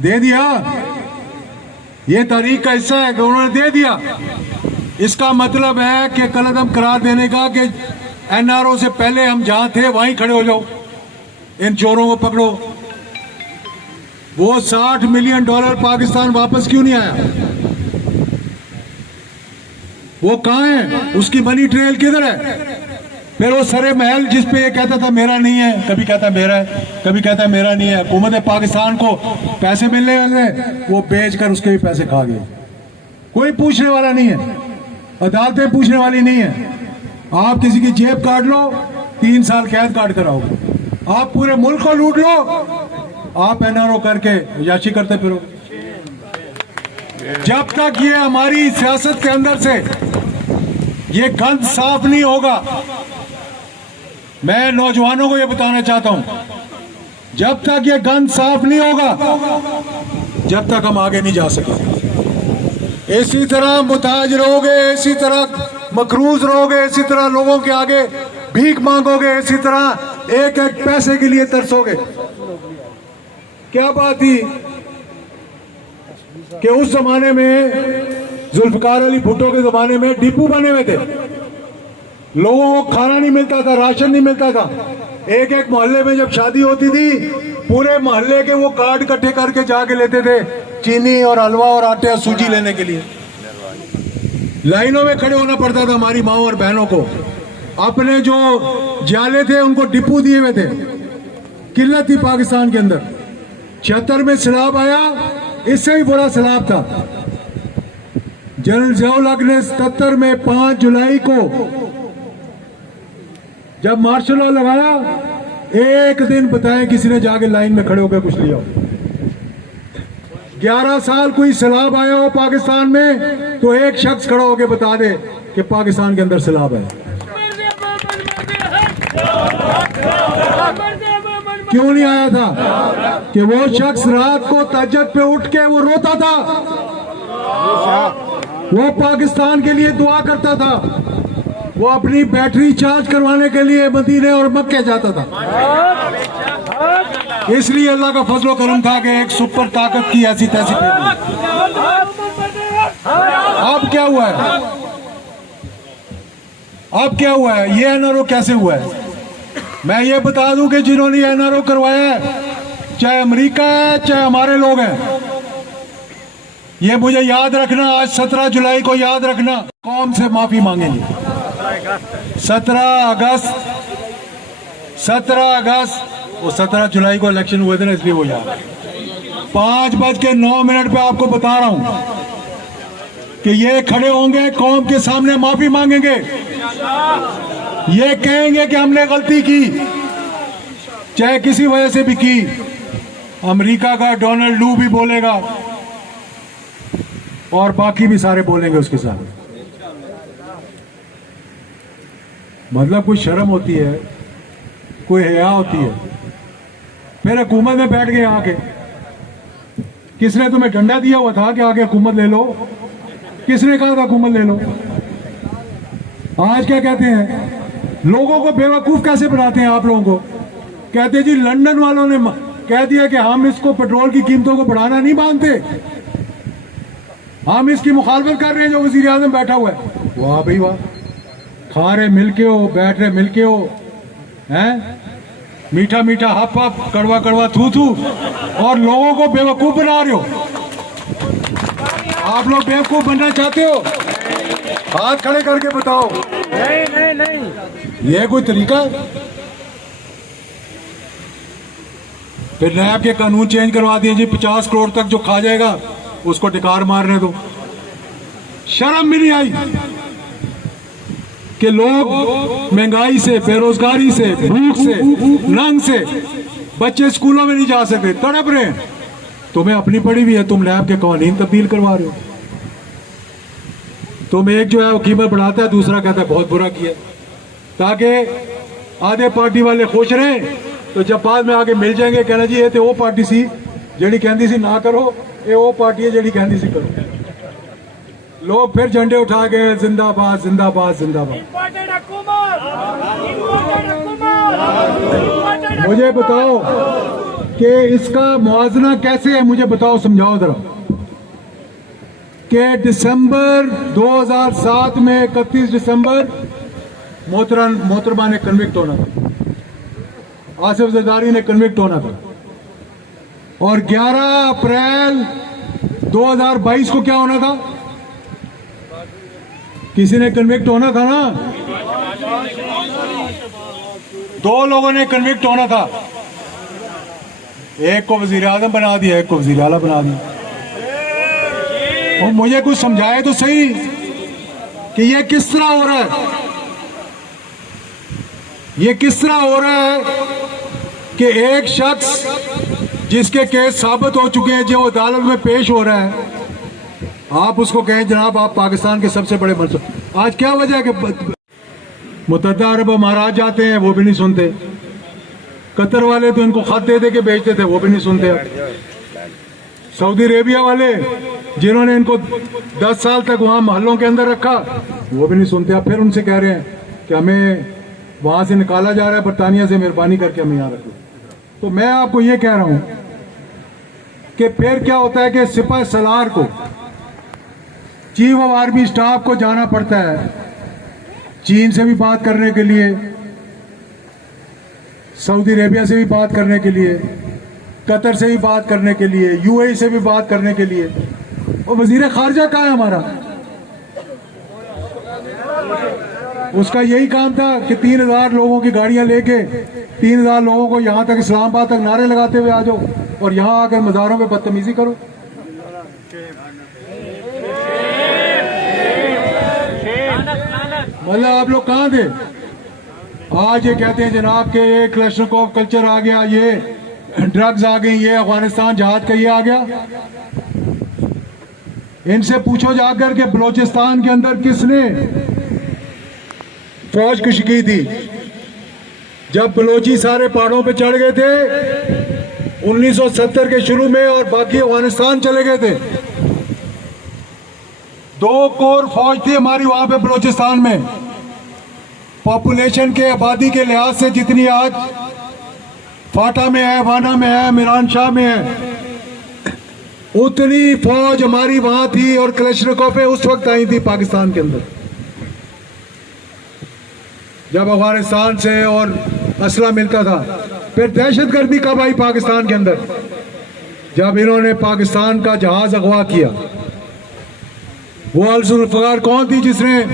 दे दिया, ये तारीख का हिस्सा है कि उन्होंने दे दिया। इसका मतलब है कि कलअदम करार देने का कि एनआरओ से पहले हम जहां थे वहीं खड़े हो जाओ, इन चोरों को पकड़ो। वो $60 मिलियन पाकिस्तान वापस क्यों नहीं आया? वो कहां है? उसकी मनी ट्रेल किधर है? फिर वो सरे महल जिस पे ये कहता था मेरा नहीं है, कभी कहता मेरा है, कभी कहता मेरा नहीं है। हुकूमत पाकिस्तान को पैसे मिलने वाले, वो बेचकर उसके भी पैसे खा गए। कोई पूछने वाला नहीं है, अदालतें पूछने वाली नहीं है। आप किसी की जेब काट लो, 3 साल कैद काट कर आओगे। आप पूरे मुल्क को लूट लो, आप एनआरओ करके याची करते फिरो। जब तक ये हमारी सियासत के अंदर से ये गंद साफ नहीं होगा, मैं नौजवानों को ये बताना चाहता हूं, जब तक ये गंद साफ नहीं होगा, जब तक हम आगे नहीं जा सकेंगे। इसी तरह मुताज रहोगे, इसी तरह मकरूज रहोगे, इसी तरह लोगों के आगे भीख मांगोगे, इसी तरह एक एक पैसे के लिए तरसोगे। क्या बात थी कि उस जमाने में, जुल्फकार अली भुट्टो के जमाने में डिपो बने हुए थे, लोगों को खाना नहीं मिलता था, राशन नहीं मिलता था। एक एक मोहल्ले में जब शादी होती थी, पूरे मोहल्ले के वो कार्ड इकट्ठे करके जाके लेते थे, चीनी और हलवा और आटे और सूजी लेने के लिए। लाइनों में खड़े होना पड़ता था हमारी माओ और बहनों को। अपने जो जाले थे उनको डिपो दिए हुए थे। किल्लत थी पाकिस्तान के अंदर। 76 में सैलाब आया, इससे भी बुरा सैलाब था। जनरल ज़ियाउल हक ने 77 में 5 जुलाई को जब मार्शल लॉ लगाया, एक दिन बताएं किसी ने जाके लाइन में खड़े होकर कुछ लिया हो। 11 साल कोई सैलाब आया हो पाकिस्तान में तो एक शख्स खड़ा होकर बता दे कि पाकिस्तान के अंदर सैलाब है। क्यों नहीं आया था? कि वो शख्स रात को तहज्जुद पे उठ के वो रोता था, वो पाकिस्तान के लिए दुआ करता था, वो अपनी बैटरी चार्ज करवाने के लिए मदीने और मक्के जाता था। इसलिए अल्लाह का फजलो करम था कि एक सुपर ताकत की ऐसी तैसी पैदा। अब क्या हुआ है? अब क्या हुआ है? ये एनआरओ कैसे हुआ है? मैं ये बता दूं कि जिन्होंने एनआरओ करवाया है, चाहे अमेरिका है चाहे हमारे लोग हैं, ये मुझे याद रखना, आज 17 जुलाई को याद रखना, कौम से माफी मांगेंगे। 17 अगस्त, वो 17 जुलाई को इलेक्शन हुए थे ना, इसलिए वो याद। 5:09 पे आपको बता रहा हूं कि ये खड़े होंगे, कौम के सामने माफी मांगेंगे, ये कहेंगे कि हमने गलती की, चाहे किसी वजह से भी की। अमेरिका का डोनाल्ड लू भी बोलेगा और बाकी भी सारे बोलेंगे उसके साथ। मतलब कोई शर्म होती है, कोई हया होती है। फिर हुकूमत में बैठ गए आके। किसने तुम्हें डंडा दिया हुआ था कि आगे हुकूमत ले लो? किसने कहा था हुकूमत ले लो? आज क्या कहते हैं? लोगों को बेवकूफ कैसे बनाते हैं आप लोगों को? कहते हैं जी लंदन वालों ने कह दिया कि हम इसको पेट्रोल की कीमतों को बढ़ाना नहीं मानते, हम इसकी मुखालफत कर रहे हैं जो वजीर आजम बैठा हुआ है। वाह भाई वाह, खा रहे मिलके हो, बैठ रहे मिलके हो, हैं? मीठा मीठा हप हप, कड़वा कड़वा थू थू, और लोगों को बेवकूफ बना रहे हो। आप लोग बेवकूफ बनना चाहते हो? हाथ खड़े करके बताओ। नहीं नहीं नहीं, ये कोई तरीका है? फिर नैब के कानून चेंज करवा दिए जी, 50 करोड़ तक जो खा जाएगा उसको टिकार मारने दो। शर्म भी नहीं आई कि लोग महंगाई से, बेरोजगारी से, भूख से, नंग से, बच्चे स्कूलों में नहीं जा सकते, तड़प रहे हैं। तुम्हें अपनी पड़ी हुई है, तुम नैब के कानून तब्दील करवा रहे हो। तुम एक जो है वो कीमत बढ़ाता है, दूसरा कहता है बहुत बुरा किया, ताकि आधे पार्टी वाले खुश रहें। तो जब बाद में आगे मिल जाएंगे, कहना जी ये तो वो पार्टी सी जेड़ी कहती सी ना करो, ये वो पार्टी है जेड़ी कहती सी करो। लोग फिर झंडे उठा के जिंदाबाद जिंदाबाद जिंदाबाद। मुझे बताओ कि इसका मुआवजा कैसे है, मुझे बताओ, समझाओ जरा। कि दिसंबर 2007 में 31 दिसंबर मोहतरमा ने कन्विक्ट होना था, आसिफ जरदारी ने कन्विक्ट होना था, और 11 अप्रैल 2022 को क्या होना था? किसी ने कन्विक्ट होना था ना, 2 लोगों ने कन्विक्ट होना था। एक को वजीर आजम बना दिया, एक को वजीर आला बना दिया। और मुझे कुछ समझाए तो सही कि ये किस तरह हो रहा है, ये किस तरह हो रहा है कि एक शख्स जिसके केस साबित हो चुके हैं, जो अदालत में पेश हो रहा है, आप उसको कहें जनाब आप पाकिस्तान के सबसे बड़े मंसूब। आज क्या वजह है कि मुत्तहदा अरब अमारात जाते हैं, वो भी नहीं सुनते। कतर वाले तो इनको खत दे दे के बेचते थे, वो भी नहीं सुनते। सऊदी अरेबिया वाले जिन्होंने इनको 10 साल तक वहां महलों के अंदर रखा, वो भी नहीं सुनते। अब फिर उनसे कह रहे हैं कि हमें वहां से निकाला जा रहा है, बरतानिया से मेहरबानी करके हमें यहाँ रखो। तो मैं आपको ये कह रहा हूं कि फिर क्या होता है कि सिपह सलार को, चीफ ऑफ आर्मी स्टाफ को जाना पड़ता है चीन से भी बात करने के लिए, सऊदी अरेबिया से भी बात करने के लिए, कतर से भी बात करने के लिए, यूएई से भी बात करने के लिए। और वजीर खारजा कहाँ है हमारा? उसका यही काम था कि 3000 लोगों की गाड़ियां लेके 3000 लोगों को यहां तक, इस्लामाबाद तक नारे लगाते हुए आ जाओ और यहां आकर मज़ारों पे बदतमीजी करो। मतलब आप लोग कहाँ थे? आज ये कहते हैं जनाब के ये क्लैशनकोव कल्चर आ गया, ये ड्रग्स आ गई, ये अफगानिस्तान जहाज का ये आ गया। इनसे पूछो जाकर के बलोचिस्तान के अंदर किसने फौज कुछ की थी? जब बलोची सारे पहाड़ों पे चढ़ गए थे 1970 के शुरू में और बाकी अफगानिस्तान चले गए थे। 2 कोर फौज थी हमारी वहां पे बलोचिस्तान में। पॉपुलेशन के, आबादी के लिहाज से जितनी आज फाटा में है, वाना में है, मिरान शाह में है, उतनी फौज हमारी वहां थी। और क्लैशनकोवें उस वक्त आई थी पाकिस्तान के अंदर जब अफगानिस्तान से और असला मिलता था। फिर दहशतगर्दी कब आई पाकिस्तान के अंदर? जब इन्होंने पाकिस्तान का जहाज अगवा किया। वो अल-जुल्फ़िकार कौन थी जिसने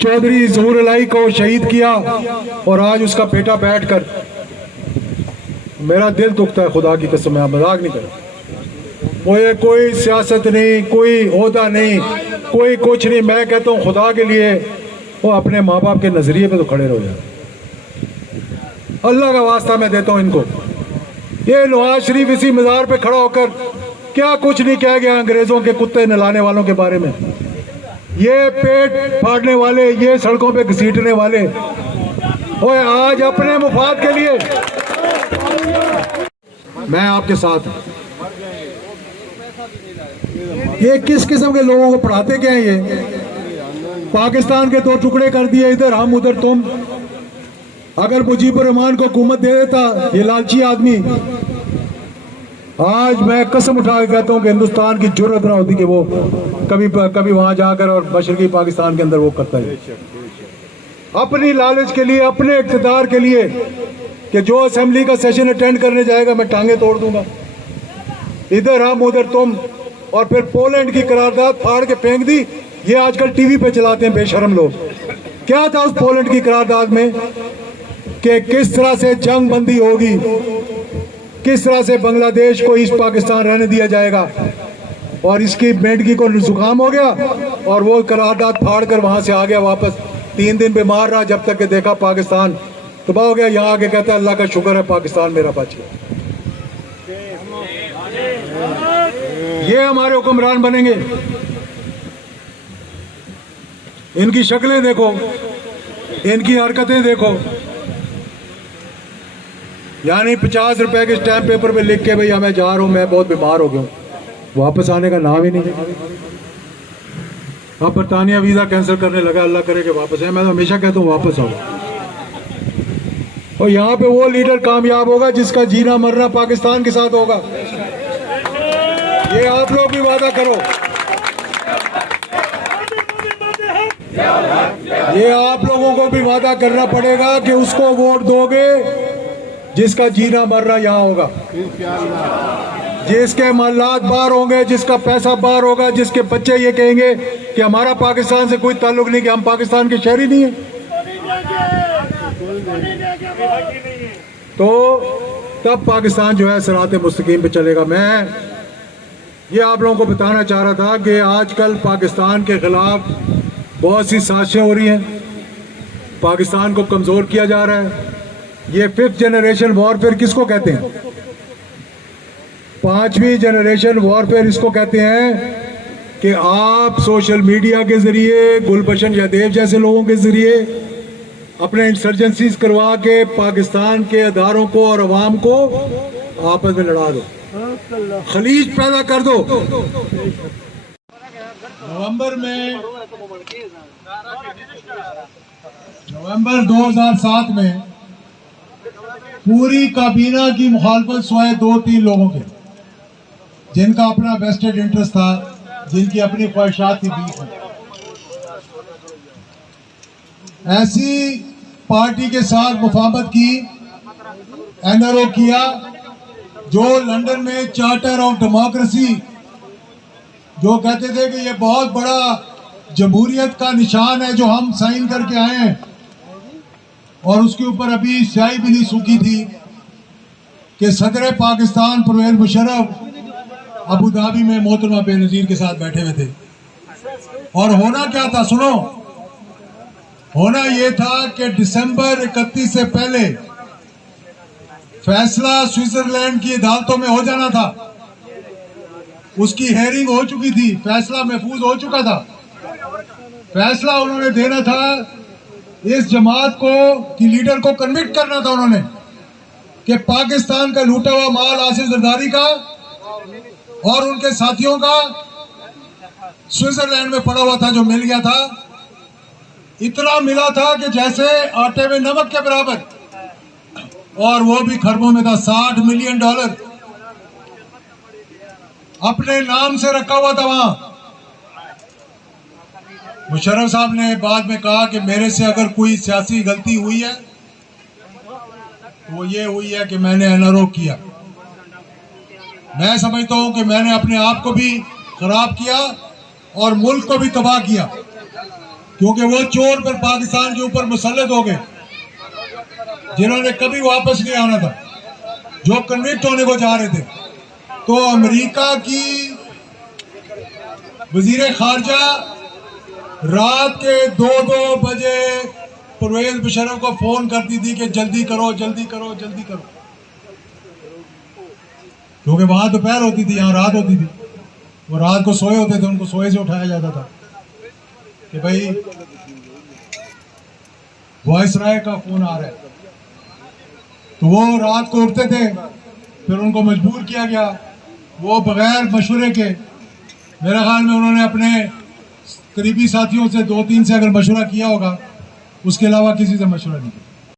चौधरी ज़हूर अलाई को शहीद किया? और आज उसका बेटा बैठकर, मेरा दिल दुखता है खुदा की कसम, मैं मजाक नहीं कर। मुझे कोई सियासत नहीं, कोई ओहदा नहीं, कोई कुछ नहीं। मैं कहता हूँ खुदा के लिए वो अपने माँ बाप के नजरिए पे तो खड़े रहो यार। अल्लाह का वास्ता मैं देता हूँ इनको। ये नवाज शरीफ इसी मज़ार पे खड़ा होकर क्या कुछ नहीं कह गया अंग्रेजों के कुत्ते नहलाने वालों के बारे में। ये पेट फाड़ने वाले, ये सड़कों पे घसीटने वाले, और आज अपने मुफाद के लिए मैं आपके साथ हूं। ये किस किस्म के लोगों को पढ़ाते क्या है? ये पाकिस्तान के 2 टुकड़े कर दिए, इधर हम उधर तुम। अगर मुजीबुर रहमान को हुकूमत दे देता ये लालची आदमी, आज मैं कसम उठा के कहता हूँ कि हिंदुस्तान की जुर्रत ना होती कि वो कभी वहां जाकर और मशरकी पाकिस्तान के अंदर वो करता है अपनी लालच के लिए, अपने इक़्तिदार के लिए, कि जो असेंबली का सेशन अटेंड करने जाएगा मैं टांगे तोड़ दूंगा। इधर हम उधर तुम। और फिर पोलैंड की करारदाद फाड़ के फेंक दी। ये आजकल टीवी पे चलाते हैं बेशरम लोग। क्या था उस पोलैंड की करारदाद में कि किस तरह से जंग बंदी होगी, किस तरह से बांग्लादेश को ईस्ट पाकिस्तान रहने दिया जाएगा। और इसकी मेंढकी को जुकाम हो गया और वो करारदाद फाड़ कर वहां से आ गया वापस। 3 दिन बीमार रहा जब तक कि देखा पाकिस्तान तबाह हो गया। यहाँ आके कहता है अल्लाह का शुक्र है पाकिस्तान मेरा बच गया। ये हमारे हुक्मरान बनेंगे? इनकी शक्लें देखो, इनकी हरकतें देखो। यानी 50 रुपए के स्टैम्प पेपर पे लिख के भैया मैं जा रहा हूं, मैं बहुत बीमार हो गया हूं, वापस आने का नाम ही नहीं। अब बरतानिया वीजा कैंसिल करने लगा, अल्लाह करे कि वापस आए। मैं तो हमेशा कहता हूँ वापस आओ। और यहाँ पे वो लीडर कामयाब होगा जिसका जीना मरना पाकिस्तान के साथ होगा। ये आप लोग भी वादा करो, ये आप लोगों को भी वादा करना पड़ेगा कि उसको वोट दोगे जिसका जीना मरना यहाँ होगा, जिसके मालात बाहर होंगे, जिसका पैसा बाहर होगा, जिसके बच्चे ये कहेंगे कि हमारा पाकिस्तान से कोई ताल्लुक नहीं, कि हम पाकिस्तान के शहरी नहीं है। तो तब पाकिस्तान जो है सिराते मुस्तकीम पे चलेगा। मैं ये आप लोगों को बताना चाह रहा था कि आजकल पाकिस्तान के खिलाफ बहुत सी साजिशें हो रही हैं, पाकिस्तान को कमज़ोर किया जा रहा है। ये 5th जनरेशन वॉरफेयर किसको कहते हैं? 5वीं जनरेशन वॉरफेयर इसको कहते हैं कि आप सोशल मीडिया के ज़रिए, गुलबशन यादेव जैसे लोगों के ज़रिए अपने इंसर्जेंसीज करवा के पाकिस्तान के अदारों को और अवाम को आपस में लड़ा दो, खलीज पैदा कर दो। नवंबर 2007 में पूरी काबीना की मुखालफत सोए 2-3 लोगों के, जिनका अपना वेस्टेड इंटरेस्ट था, जिनकी अपनी ख्वाहिशात थी बीच में। ऐसी पार्टी के साथ मुफाहमत की, एनआरओ किया, जो लंदन में चार्टर ऑफ डेमोक्रेसी जो कहते थे कि ये बहुत बड़ा जमहूरियत का निशान है जो हम साइन करके आए हैं, और उसके ऊपर अभी स्याही भी नहीं सूखी थी कि सदर पाकिस्तान परवेज मुशर्रफ अबू धाबी में मोहतरमा बेनज़ीर के साथ बैठे हुए थे। और होना क्या था सुनो, होना ये था कि दिसंबर 31 से पहले फैसला स्विट्जरलैंड की अदालतों में हो जाना था। उसकी हेयरिंग हो चुकी थी, फैसला महफूज हो चुका था। फैसला उन्होंने देना था, इस जमात को की लीडर को कन्विक्ट करना था उन्होंने कि पाकिस्तान का लूटा हुआ माल आसिफ जरदारी का और उनके साथियों का स्विट्जरलैंड में पड़ा हुआ था, जो मिल गया था। इतना मिला था कि जैसे आटे में नमक के बराबर, और वो भी खरबों में था। $60 मिलियन अपने नाम से रखा हुआ था वहां। मुशर्रफ साहब ने बाद में कहा कि मेरे से अगर कोई सियासी गलती हुई है तो वो ये हुई है कि मैंने एनआरओ किया। मैं समझता हूं कि मैंने अपने आप को भी खराब किया और मुल्क को भी तबाह किया, क्योंकि वो चोर पर पाकिस्तान के ऊपर मुसल्लत हो गए, जिन्होंने कभी वापस नहीं आना था, जो कन्विक्ट होने को जा रहे थे। तो अमेरिका की वजीर खारजा रात के 2-2 बजे परवेज मुशर्रफ को फोन करती थी कि जल्दी करो, जल्दी करो, जल्दी करो, क्योंकि वहां दोपहर होती थी, यहाँ रात होती थी। वो रात को सोए होते थे, उनको सोए से उठाया जाता था कि भाई वायसराय का फोन आ रहा है। तो वो रात को उठते थे, फिर उनको मजबूर किया गया। वो बगैर मशवरे के, मेरे ख्याल में उन्होंने अपने करीबी साथियों से 2-3 से अगर मशवरा किया होगा, उसके अलावा किसी से मशवरा नहीं किया।